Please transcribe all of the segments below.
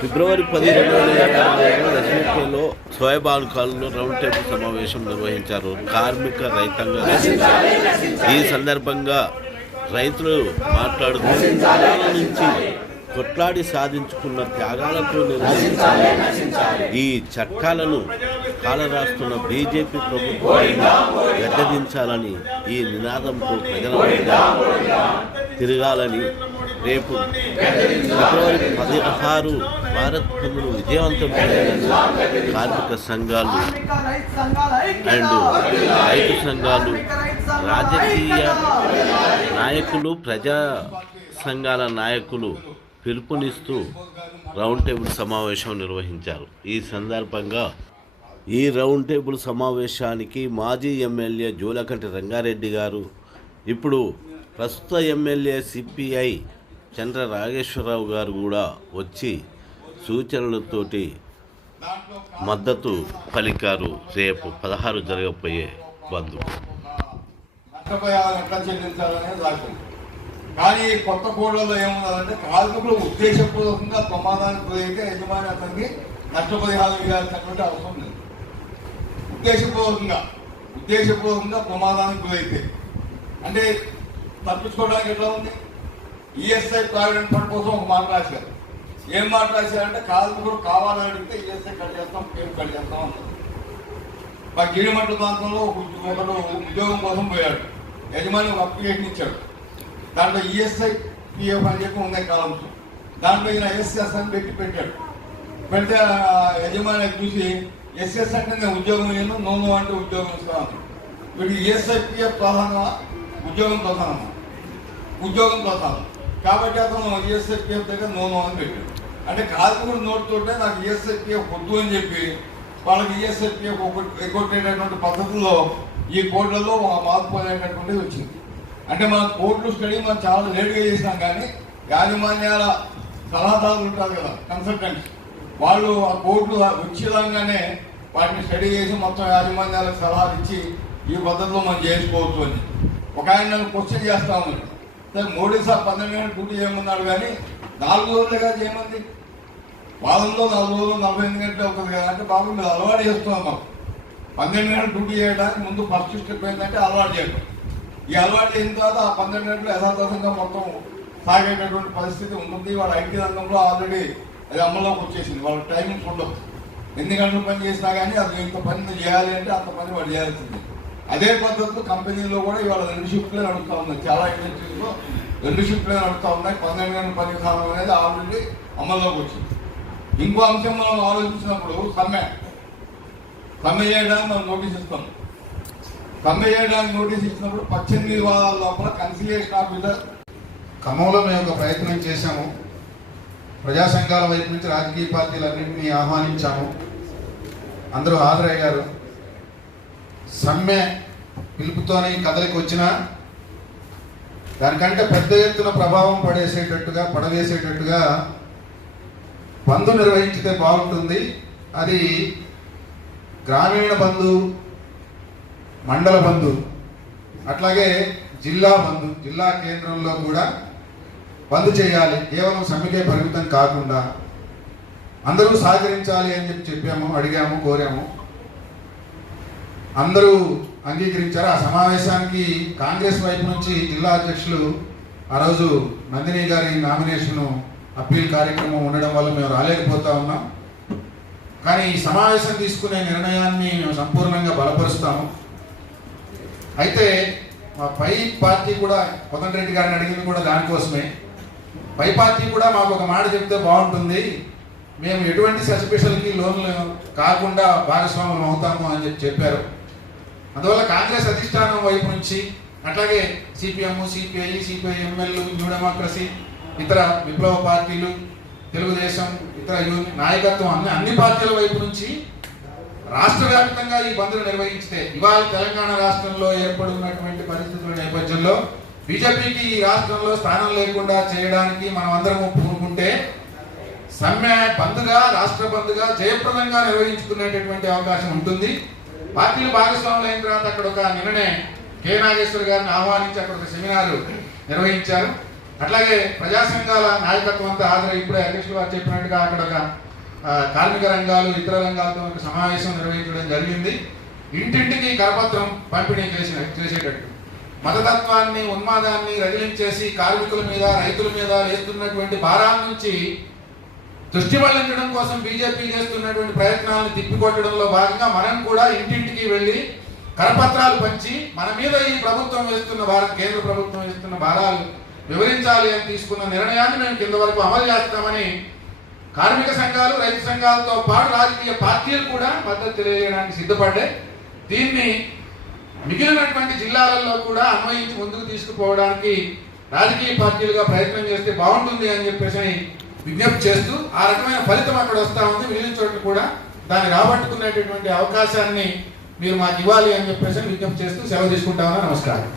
ఫిబ్రవరి 10, 2025 లక్ష్మీపేటలో సోయబాన్ కాలనీలో round table సమావేశం నిర్వహించారు. కార్మిక రైతాంగ ఈ సందర్భంగా రైతులు మాట్లాడుతూ నుంచి కొట్లాడి సాధించుకున్న త్యాగాలతో నిర్వహించాలి, ఈ చట్టాలను కాలరాస్తున్న బీజేపీ ప్రభుత్వాన్ని గద్దెదించాలని ఈ నినాదంతో ప్రజల మీద తిరగాలని రేపు ఫిబ్రవరి 16 భారత్ బంద్ను విజయవంతం చేయాలని కార్మిక సంఘాలు అండ్ రైతు సంఘాలు, రాజకీయ నాయకులు, ప్రజా సంఘాల నాయకులు పిలుపునిస్తూ రౌండ్ టేబుల్ సమావేశం నిర్వహించారు. ఈ సందర్భంగా ఈ రౌండ్ టేబుల్ సమావేశానికి మాజీ ఎమ్మెల్యే జూలకంటి రంగారెడ్డి గారు, ఇప్పుడు ప్రస్తుత ఎమ్మెల్యే సిపిఐ చంద్ర రాజేశ్వరరావు గారు కూడా వచ్చి సూచనలతోటి మద్దతు పలికారు. రేపు 16 జరగబోయే బంద్కు. కానీ కొత్త కోడ్లలో ఏమున్నదంటే కార్మికులు ఉద్దేశపూర్వకంగా ప్రమాదానికి గురైతే యజమాని అతనికి నష్టపరిహారం ఇవ్వాల్సినటువంటి అవసరం లేదు. ఉద్దేశపూర్వకంగా ప్రమాదానికి గురైతే అంటే తప్పించుకోవడానికి ఎట్లా ఉంది? ఈఎస్ఐ ప్రావిడెంట్ ఫండ్ కోసం ఒక మాట రాశారు. ఏం మాట రాశారంటే కార్మికుడు కావాలని అడిగితే ఈఎస్ఐ కట్ చేస్తాం, పేరు కట్ చేస్తాం అన్నారు. మా గిరిమంట ప్రాంతంలో ఒకడు ఉద్యోగం కోసం పోయాడు. యజమాని ఒక అప్లికేషన్ ఇచ్చాడు. దాంట్లో ఈఎస్ఐ పిఎఫ్ అని చెప్పి ఉన్నాయి కాలమ్స్. దాంట్లో ఈయన ఎస్ఎస్ అని పెట్టాడు. పెడితే యజమాని చూసి ఎస్ఎస్ అంటే నేను ఉద్యోగం లేను, నోను అంటే ఉద్యోగం ఇస్తాను. వీడికి ఈఎస్ఐ పిఎఫ్ ప్రధానమా, ఉద్యోగం ప్రధానమా? ఉద్యోగం ప్రధానం. కాబట్టి అతను ఈఎస్ఐ పిఎఫ్ దగ్గర నోను అని పెట్టాడు. అంటే కార్మికుడు నోటుతోటే నాకు ఈఎస్ఐ పిఎఫ్ వద్దు అని చెప్పి వాళ్ళకి ఈఎస్ఐ పిఎఫ్ ఎగ్గొట్టేటటువంటి పద్ధతుల్లో ఈ కోడ్లలో మార్పు అనేటటువంటిది వచ్చింది. అంటే మన కోర్టులు స్టడీ మనం చాలా లేట్గా చేసినాం, కానీ యాజమాన్యాల సలహాదారులు ఉంటారు కదా, కన్సల్టెంట్స్, వాళ్ళు ఆ కోర్టులు వచ్చేలాగానే వాటిని స్టడీ చేసి మొత్తం యాజమాన్యాలకు సలహాలు ఇచ్చి ఈ పద్ధతిలో మనం చేసుకోవచ్చు అని. ఒక ఆయన నన్ను క్వశ్చన్ చేస్తా ఉన్నాడు, సరే మోడీ సార్ 12 గంటలు డ్యూటీ చేయమన్నాడు, కానీ 4 రోజులుగా చేయమంది, వారంలో 4 రోజులు 48 గంటలు అవుతుంది కదా. అంటే బాబు మీరు అలవాటు చేస్తున్నాం, మాకు 12 గంటలు డ్యూటీ చేయడానికి ముందు ఫస్ట్ స్టెప్ ఏంటంటే అలవాటు చేయడం. ఈ అలవాటు అయిన తర్వాత ఆ 12 గంటలు యథాతథంగా మొత్తం సాగేటటువంటి పరిస్థితి ఉంటుంది. వాళ్ళ ఐటీ రంగంలో ఆల్రెడీ అది అమల్లోకి వచ్చేసింది. వాళ్ళ టైమింగ్స్ ఉండదు. ఎన్ని గంటలు పని చేసినా కానీ అది ఇంత పని చేయాలి అంటే అంత పని వాళ్ళు చేయాల్సింది. అదే పద్ధతిలో కంపెనీలో కూడా ఇవాళ 2 షిఫ్ట్లే నడుస్తూ ఉన్నాయి. చాలా ఇండస్ట్రీస్లో 2 షిఫ్ట్లే నడుస్తూ ఉన్నాయి. 12 గంటల పని విధానం అనేది ఆల్రెడీ అమల్లోకి వచ్చింది. ఇంకో అంశం మనం ఆలోచించినప్పుడు సమ్మె చేయడానికి మనం నోటీస్ ఇస్తాం. సమ్మె చేయడానికి నోటీస్ ఇచ్చినప్పుడు 18 వారాల లోపల కన్సిలియేషన్ ఆఫీసర్ ఖమ్మంలో మేము ఒక ప్రయత్నం చేశాము. ప్రజా సంఘాల వైపు నుంచి రాజకీయ పార్టీలన్నింటినీ ఆహ్వానించాము. అందరూ హాజరయ్యారు. సమ్మె పిలుపుతోనే కదలికి వచ్చినా దానికంటే పెద్ద ఎత్తున ప్రభావం పడవేసేటట్టుగా బంద్ నిర్వహించితే బాగుంటుంది. అది గ్రామీణ బంధు, మండల బంధు, అట్లాగే జిల్లా బంధు, జిల్లా కేంద్రంలో కూడా బంద్ చేయాలి. కేవలం సమ్మెకే పరిమితం కాకుండా అందరూ సహకరించాలి అని చెప్పాము, అడిగాము, కోరాము. అందరూ అంగీకరించారు. ఆ సమావేశానికి కాంగ్రెస్ వైపు నుంచి జిల్లా అధ్యక్షులు ఆ రోజు నందిని గారి నామినేషన్ అప్పీల్ కార్యక్రమం ఉండడం వల్ల మేము రాలేకపోతా ఉన్నాం. కానీ ఈ సమావేశం తీసుకునే నిర్ణయాన్ని మేము సంపూర్ణంగా బలపరుస్తాము. అయితే మా పై పార్టీ కూడా కోదండరెడ్డి గారిని అడిగింది కూడా దానికోసమే. పై పార్టీ కూడా మాకు ఒక మాట చెప్తే బాగుంటుంది, మేము ఎటువంటి సస్పెషల్కి లోన్లు కాకుండా భాగస్వాములు అవుతాము అని చెప్పారు. అందువల్ల కాంగ్రెస్ అధిష్టానం వైపు నుంచి, అట్లాగే CPM, CPI, CPIML, new democracy, ఇతర విప్లవ పార్టీలు, తెలుగుదేశం, ఇతర నాయకత్వం అన్ని పార్టీల వైపు నుంచి రాష్ట్ర వ్యాప్తంగా ఈ బంద్ను నిర్వహించితే, ఇవాళ తెలంగాణ రాష్ట్రంలో ఏర్పడుతున్నటువంటి పరిస్థితుల నేపథ్యంలో బీజేపీకి ఈ రాష్ట్రంలో స్థానం లేకుండా చేయడానికి మనం అందరం పూనుకుంటే సమ్మె బంద్గా, రాష్ట్ర బంద్గా జయప్రదంగా నిర్వహించుకునేటటువంటి అవకాశం ఉంటుంది. పార్టీలు భాగస్వాములు అయిన తర్వాత అక్కడ ఒక నిన్ననే కె నాగేశ్వర్ గారిని ఆహ్వానించి అక్కడ ఒక సెమినార్ నిర్వహించారు. అట్లాగే ప్రజా సంఘాల నాయకత్వం అంతా హాజరై ఇప్పుడే అధ్యక్షులు వారు చెప్పినట్టుగా అక్కడ ఒక కార్మిక రంగాలు ఇతర రంగాలతో ఒక సమావేశం నిర్వహించడం జరిగింది. ఇంటింటికి కరపత్రం పంపిణీ చేసేటట్టు మతతత్వాన్ని ఉన్మాదాన్ని రగిలించేసి కార్మికుల మీద రైతుల మీద వేస్తున్నటువంటి భారాల నుంచి దృష్టి మళ్లించడం కోసం బీజేపీ చేస్తున్నటువంటి ప్రయత్నాలను తిప్పికొట్టడంలో భాగంగా మనం కూడా ఇంటింటికి వెళ్ళి కరపత్రాలు పంచి మన మీద ఈ ప్రభుత్వం వేస్తున్న కేంద్ర ప్రభుత్వం వేస్తున్న భారాలు వివరించాలి అని తీసుకున్న నిర్ణయాన్ని మేము కింద వరకు అమలు చేస్తామని కార్మిక సంఘాలు రైతు సంఘాలతో పాటు రాజకీయ పార్టీలు కూడా మద్దతు తెలియజేయడానికి సిద్ధపడ్డాయి. దీన్ని మిగిలినటువంటి జిల్లాలలో కూడా అన్వయించి ముందుకు తీసుకుపోవడానికి రాజకీయ పార్టీలుగా ప్రయత్నం చేస్తే బాగుంటుంది అని చెప్పేసి విజ్ఞప్తి చేస్తూ ఆ రకమైన ఫలితం అక్కడ వస్తూ ఉంది. మిగిలిన చోట్ల కూడా దాన్ని రాబట్టుకునేటటువంటి అవకాశాన్ని మీరు మాకు ఇవ్వాలి అని చెప్పేసి విజ్ఞప్తి చేస్తూ సెలవు తీసుకుంటామని నమస్కారం.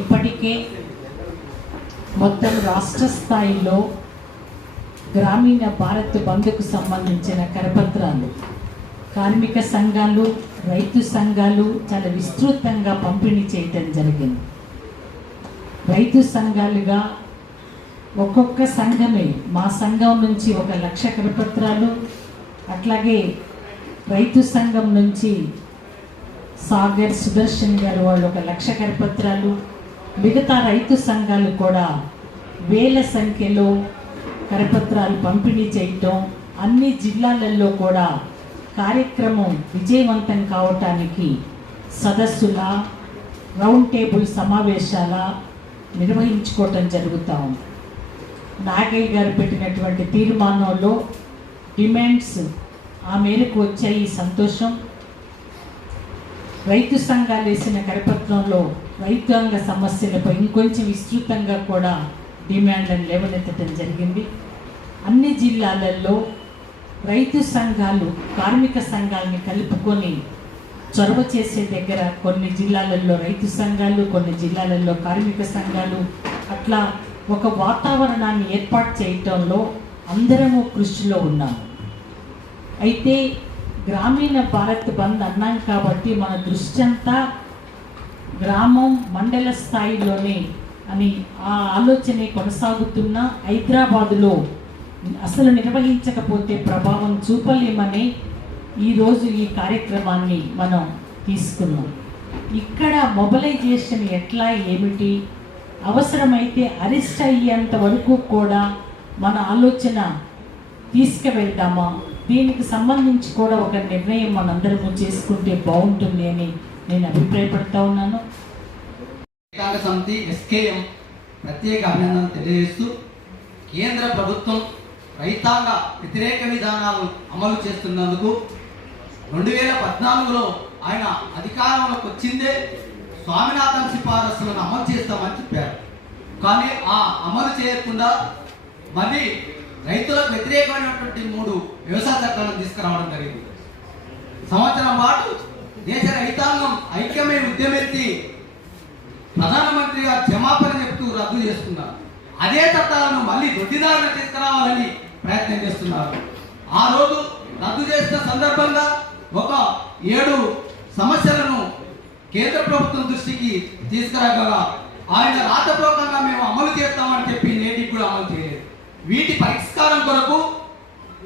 ఇప్పటికే మొత్తం రాష్ట్ర స్థాయిలో గ్రామీణ భారత్ బంద్కు సంబంధించిన కరపత్రాలు కార్మిక సంఘాలు రైతు సంఘాలు చాలా విస్తృతంగా పంపిణీ చేయటం జరిగింది. రైతు సంఘాలుగా ఒక్కొక్క సంఘమే మా సంఘం నుంచి 1,00,000 కరపత్రాలు, అట్లాగే రైతు సంఘం నుంచి సాగర్ సుదర్శన్ గారు వాళ్ళు 1,00,000 కరపత్రాలు, మిగతా రైతు సంఘాలు కూడా వేల సంఖ్యలో కరపత్రాలు పంపిణీ చేయటం, అన్ని జిల్లాలలో కూడా కార్యక్రమం విజయవంతం కావటానికి సదస్సుల రౌండ్ టేబుల్ సమావేశాల నిర్వహించుకోవటం జరుగుతూ ఉంది. నాగయ్య గారు పెట్టినటువంటి తీర్మానంలో డిమాండ్స్ ఆ మేరకు వచ్చాయి, సంతోషం. రైతు సంఘాలు వేసిన కరపత్రంలో రైతాంగ సమస్యలపై ఇంకొంచెం విస్తృతంగా కూడా డిమాండ్లను లేవనెత్తడం జరిగింది. అన్ని జిల్లాలలో రైతు సంఘాలు కార్మిక సంఘాలని కలుపుకొని చొరవ చేసే దగ్గర కొన్ని జిల్లాలలో రైతు సంఘాలు, కొన్ని జిల్లాలలో కార్మిక సంఘాలు, అట్లా ఒక వాతావరణాన్ని ఏర్పాటు చేయటంలో అందరము కృషిలో ఉన్నాము. అయితే గ్రామీణ భారత్ బంద్ అన్నాం కాబట్టి మన దృష్టి అంతా గ్రామం మండల స్థాయిలోనే అని ఆ ఆలోచనే కొనసాగుతున్న హైదరాబాదులో అసలు నిర్వహించకపోతే ప్రభావం చూపలేమని ఈరోజు ఈ కార్యక్రమాన్ని మనం తీసుకున్నాం. ఇక్కడ మొబిలైజేషన్ ఎట్లా ఏమిటి, అవసరమైతే అరెస్ట్ అయ్యేంత వరకు కూడా మన ఆలోచన తీసుకువెళ్దామా, దీనికి సంబంధించి కూడా ఒక నిర్ణయం మనందరము చేసుకుంటే బాగుంటుంది అని నేను అభిప్రాయపడతా ఉన్నాను. రైతాంగ సమితి ఎస్కేఎం ప్రత్యేక అభినందనలు తెలియజేస్తూ కేంద్ర ప్రభుత్వం రైతాంగ వ్యతిరేక విధానాలు అమలు చేస్తున్నందుకు 2014లో ఆయన అధికారంలోకి వచ్చిందే స్వామినాథన్ సిఫారసులను అమలు చేస్తామని చెప్పారు. కానీ ఆ అమలు చేయకుండా మళ్ళీ రైతులకు వ్యతిరేకమైనటువంటి 3 వ్యవసాయ చట్టాలను తీసుకురావడం జరిగింది. సంవత్సరం పాటు దేశ రైతాంగం ఐక్యమై ఉద్యమెత్తి ప్రధానమంత్రిగా క్షమాపణ చెప్తూ రద్దు చేస్తున్నారు. అదే చట్టాలను మళ్ళీ దొడ్డిదారిన తీసుకురావాలని ప్రయత్నం చేస్తున్నారు. ఆ రోజు రద్దు చేసిన సందర్భంగా ఒక 7 సమస్యలను కేంద్ర ప్రభుత్వం దృష్టికి తీసుకురాగల ఆయన రాతపూర్వకంగా మేము అమలు చేస్తామని చెప్పి నేటికి కూడా అమలు చేయలేదు. వీటి పరిష్కారం కొరకు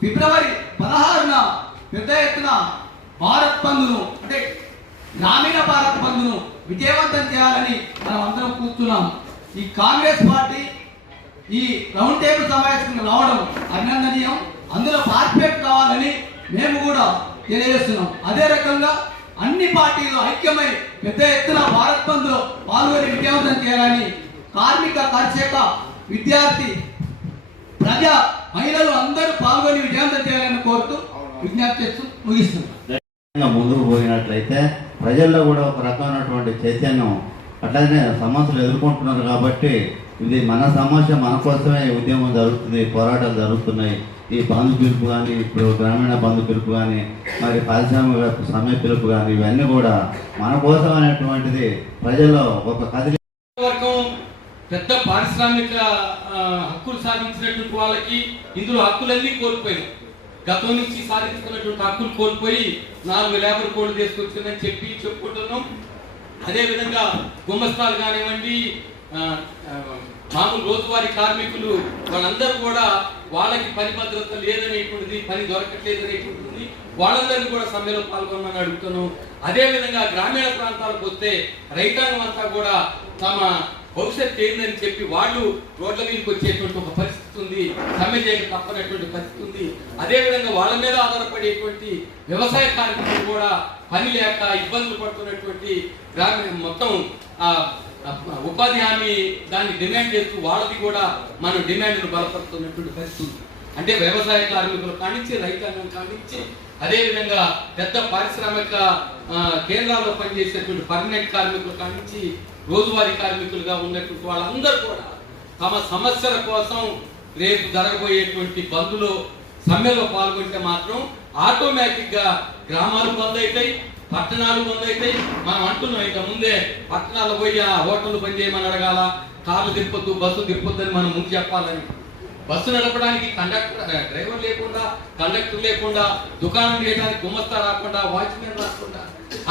ఫిబ్రవరి 16న పెద్ద ఎత్తున భారత్ బంద్ను అంటే గ్రామీణ భారత్ బంద్ను విజయవంతం చేయాలని మనం అందరం కూర్చున్నాం. ఈ కాంగ్రెస్ పార్టీ ఈ రౌండ్ టేబుల్ సమావేశం రావడం అభినందనీయం. అందులో పార్టిసిపేట్ కావాలని మేము కూడా తెలియజేస్తున్నాం. అదే రకంగా అన్ని పార్టీలు ఐక్యమై పెద్ద ఎత్తున భారత్ బంద్లో పాల్గొని విజయవంతం చేయాలని కార్మిక కర్షక విద్యార్థి ప్రజా మహిళలు అందరూ పాల్గొని విజయవంతం చేయాలని కోరుతూ విజ్ఞప్తి చేస్తూ ముగిస్తున్నాం. ముందుకు పోయినట్లయితే ప్రజల్లో కూడా ఒక రకమైనటువంటి చైతన్యం, అట్లానే సమస్యలు ఎదుర్కొంటున్నారు కాబట్టి ఇది మన సమస్య, మన కోసమే ఉద్యమం జరుగుతుంది, పోరాటాలు జరుగుతున్నాయి. ఈ బంధు పిలుపు కానీ, ఇప్పుడు గ్రామీణ బంధు పిలుపు కానీ, మరి పారిశ్రామిక సమ్మె పిలుపు కానీ, ఇవన్నీ కూడా మన కోసం అనేటువంటిది ప్రజల్లో ఒక కదిలి వర్గం పెద్ద పారిశ్రామిక హక్కులు సాధించినటువంటి వాళ్ళకి ఇందులో హక్కులన్నీ కోల్పోయారు. గతం నుంచి సాధించుకున్నటువంటి హక్కులు కోల్పోయి 4 లేబర్ కోడ్లు తీసుకొచ్చిందని చెప్పుకుంటున్నాం. అదేవిధంగా గుమస్తాలు కానివ్వండి, మామూలు రోజువారీ కార్మికులు వాళ్ళందరూ కూడా వాళ్ళకి పని భద్రత లేదనేటువంటిది, పని దొరకట్లేదనేటువంటిది, వాళ్ళందరినీ కూడా సమ్మెలో పాల్గొనమని అడుగుతున్నాం. అదేవిధంగా గ్రామీణ ప్రాంతాలకు వస్తే రైతాంగం అంతా కూడా తమ భవిష్యత్తు ఏందని చెప్పి వాళ్ళు రోడ్ల మీదకి వచ్చేటువంటి ఒక పరిస్థితి ఉంది, సమ్మె చేయక తప్పనటువంటి పరిస్థితి ఉంది. అదేవిధంగా వాళ్ళ మీద ఆధారపడేటువంటి వ్యవసాయ కార్మికులు కూడా పని లేక ఇబ్బందులు పడుతున్నటువంటి గ్రామీణ మొత్తం ఉపాధి హామీ దాన్ని డిమాండ్ చేస్తూ వాళ్ళది కూడా మనం డిమాండ్ను బలపడుతున్నటువంటి పరిస్థితి. అంటే వ్యవసాయ కార్మికులు కానించి, రైతాంగం కానించి, అదేవిధంగా పెద్ద పారిశ్రామిక కేంద్రాల్లో పనిచేసేటువంటి పర్మనెంట్ కార్మికులు కానించి, రోజువారీ కార్మికులుగా ఉన్నటువంటి వాళ్ళందరూ కూడా తమ సమస్యల కోసం రేపు జరగబోయేటువంటి బంద్లో సమ్మెలో పాల్గొంటే మాత్రం ఆటోమేటిక్గా గ్రామాలు బంద్ అవుతాయి, పట్టణాలు బంద్ అవుతాయి. మనం అంటున్నాం ఇంత ముందే పట్టణాలు పోయి ఆ హోటల్ బంద్ చేయమని అడగాల, కార్లు తిప్పొద్దు, బస్సు తిప్పొద్దు అని మనం ముందు చెప్పాలని. బస్సు నడపడానికి డ్రైవర్ లేకుండా, కండక్టర్ లేకుండా, దుకాణం చేయడానికి గుమస్తా రాకుండా, వాచ్మెన్ రాకుండా,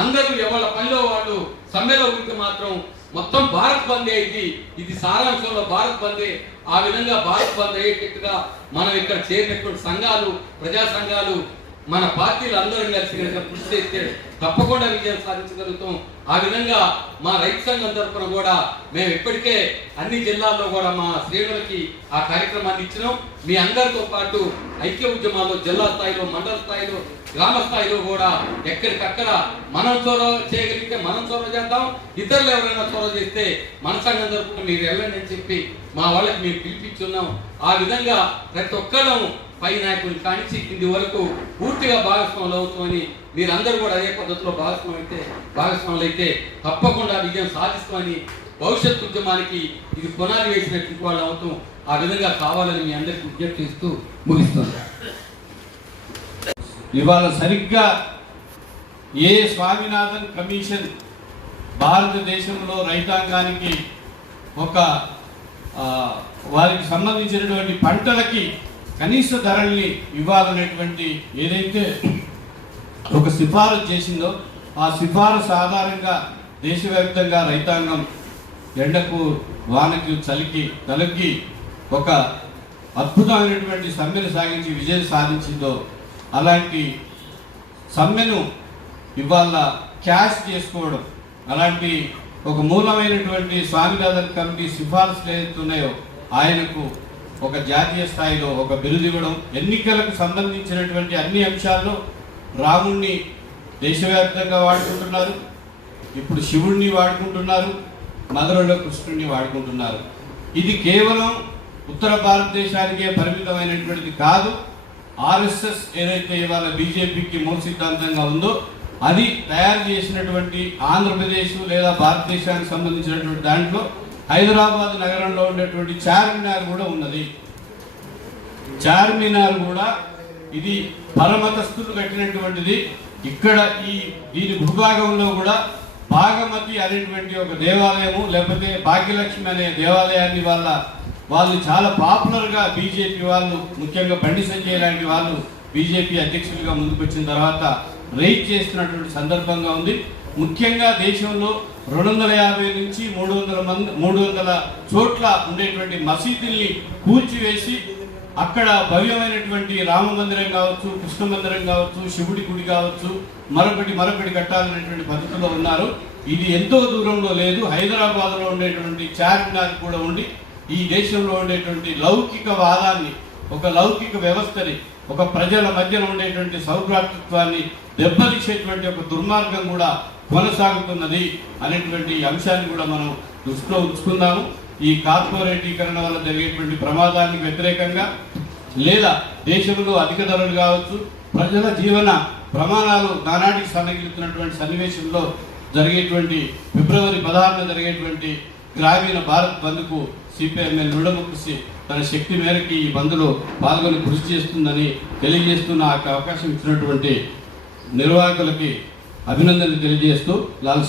అందరూ ఎవరి పనిలో వాళ్ళు సమ్మెలో ఉంటే మాత్రం మొత్తం భారత్ బంద్ అయింది. ఇది సారాంశంలో భారత్ బందే. ఆ విధంగా భారత్ బంద్ అయ్యేటట్టుగా మనం ఇక్కడ చేరినటువంటి సంఘాలు, ప్రజా సంఘాలు, మన పార్టీలు అందరం కలిసి కనుక కృషి చేస్తే తప్పకుండా విజయం సాధించగలుగుతాం. ఆ విధంగా మా రైతు సంఘం తరఫున కూడా మేము ఇప్పటికే అన్ని జిల్లాల్లో కూడా మా శ్రేణులకి ఆ కార్యక్రమాన్ని ఇచ్చినాం. మీ అందరితో పాటు ఐక్య ఉద్యమాల్లో జిల్లా స్థాయిలో, మండల స్థాయిలో, గ్రామ స్థాయిలో కూడా ఎక్కడికక్కడ మనం చొరవ చేయగలిగితే మనం చొరవ చేద్దాం. ఇతరులు ఎవరైనా చొరవ చేస్తే మన సంఘం తరఫున మీరు వెళ్ళండి అని చెప్పి మా వాళ్ళకి మేము పిలిపించున్నాం. ఆ విధంగా ప్రతి ఒక్కరం పై నాయకులు కానించి కింది వరకు పూర్తిగా భాగస్వాములు అవుతామని, మీరందరూ కూడా అదే పద్ధతిలో భాగస్వాములు అయితే తప్పకుండా విజయం సాధిస్తామని, భవిష్యత్ ఉద్యమానికి ఇది పునాది వేసినటువంటి వాళ్ళు అవుతాం. ఆ విధంగా కావాలని మీ అందరికీ విజ్ఞప్తి చేస్తూ ముగిస్తున్నాం. ఇవాళ సరిగ్గా ఏ స్వామినాథన్ కమిషన్ భారతదేశంలో రైతాంగానికి ఒక వారికి సంబంధించినటువంటి పంటలకి కనీస ధరల్ని ఇవ్వాలనేటువంటి ఏదైతే ఒక సిఫారసు చేసిందో ఆ సిఫారసు ఆధారంగా దేశవ్యాప్తంగా రైతాంగం ఎండకు, వానకు, చలికి తలకి ఒక అద్భుతమైనటువంటి సమ్మెను సాగించి విజయం సాధించిందో అలాంటి సమ్మెను ఇవాళ క్యాష్ చేసుకోవడం, అలాంటి ఒక మూలమైనటువంటి స్వామినాథన్ కమిటీ సిఫార్సులు ఏదైతే ఉన్నాయో ఆయనకు ఒక జాతీయ స్థాయిలో ఒక బిరుదు ఇవ్వడం, ఎన్నికలకు సంబంధించినటువంటి అన్ని అంశాల్లో రాముణ్ణి దేశవ్యాప్తంగా వాడుకుంటున్నారు, ఇప్పుడు శివుణ్ణి వాడుకుంటున్నారు, మధురలో కృష్ణుణ్ణి వాడుకుంటున్నారు. ఇది కేవలం ఉత్తర భారతదేశానికే పరిమితమైనటువంటిది కాదు. ఆర్ఎస్ఎస్ ఏదైతే ఇవాళ బీజేపీకి మూల సిద్ధాంతంగా ఉందో అది తయారు చేసినటువంటి ఆంధ్రప్రదేశ్ లేదా భారతదేశానికి సంబంధించినటువంటి దాంట్లో హైదరాబాద్ నగరంలో ఉండేటువంటి చార్మినార్ కూడా ఉన్నది. చార్మినార్ కూడా ఇది పరమతస్థులు కట్టినటువంటిది. ఇక్కడ దీని భూభాగంలో కూడా భాగమతి అనేటువంటి ఒక దేవాలయము, లేకపోతే భాగ్యలక్ష్మి అనే దేవాలయాన్ని వాళ్ళు చాలా పాపులర్గా బీజేపీ వాళ్ళు, ముఖ్యంగా బండి సంజయ్ లాంటి వాళ్ళు బీజేపీ అధ్యక్షులుగా ముందుకు వచ్చిన తర్వాత రైట్ చేస్తున్నటువంటి సందర్భంగా ఉంది. ముఖ్యంగా దేశంలో 250 నుంచి 300 చోట్ల ఉండేటువంటి మసీదుల్ని కూల్చివేసి అక్కడ భవ్యమైనటువంటి రామ మందిరం కావచ్చు, కృష్ణ మందిరం కావచ్చు, శివుడి గుడి కావచ్చు, మరొకటి కట్టాలనేటువంటి పద్ధతిలో ఉన్నారు. ఇది ఎంతో దూరంలో లేదు. హైదరాబాద్లో ఉండేటువంటి చార్మినార్ కూడా ఉండి ఈ దేశంలో ఉండేటువంటి లౌకిక వాదాన్ని, ఒక లౌకిక వ్యవస్థని, ఒక ప్రజల మధ్యన ఉండేటువంటి సౌభ్రాతృత్వాన్ని దెబ్బతీసేటువంటి ఒక దుర్మార్గం కూడా కొనసాగుతున్నది అనేటువంటి అంశాన్ని కూడా మనం దృష్టిలో ఉంచుకుందాము. ఈ కార్పొరేటీకరణ వల్ల జరిగేటువంటి ప్రమాదానికి వ్యతిరేకంగా, లేదా దేశంలో అధిక ధరలు కావచ్చు, ప్రజల జీవన ప్రమాణాలు నానాటికి సన్నగిలుతున్నటువంటి సన్నివేశంలో జరిగేటువంటి ఫిబ్రవరి 16న జరిగేటువంటి గ్రామీణ భారత్ బంద్కు సిపిఐఎంఎల్ నిడముసి తన శక్తి మేరకు ఈ బంద్లో పాల్గొని కృషి చేస్తుందని తెలియజేస్తున్న అవకాశం ఇచ్చినటువంటి నిర్వాహకులకి అభినందనలు తెలియజేస్తూ లాల్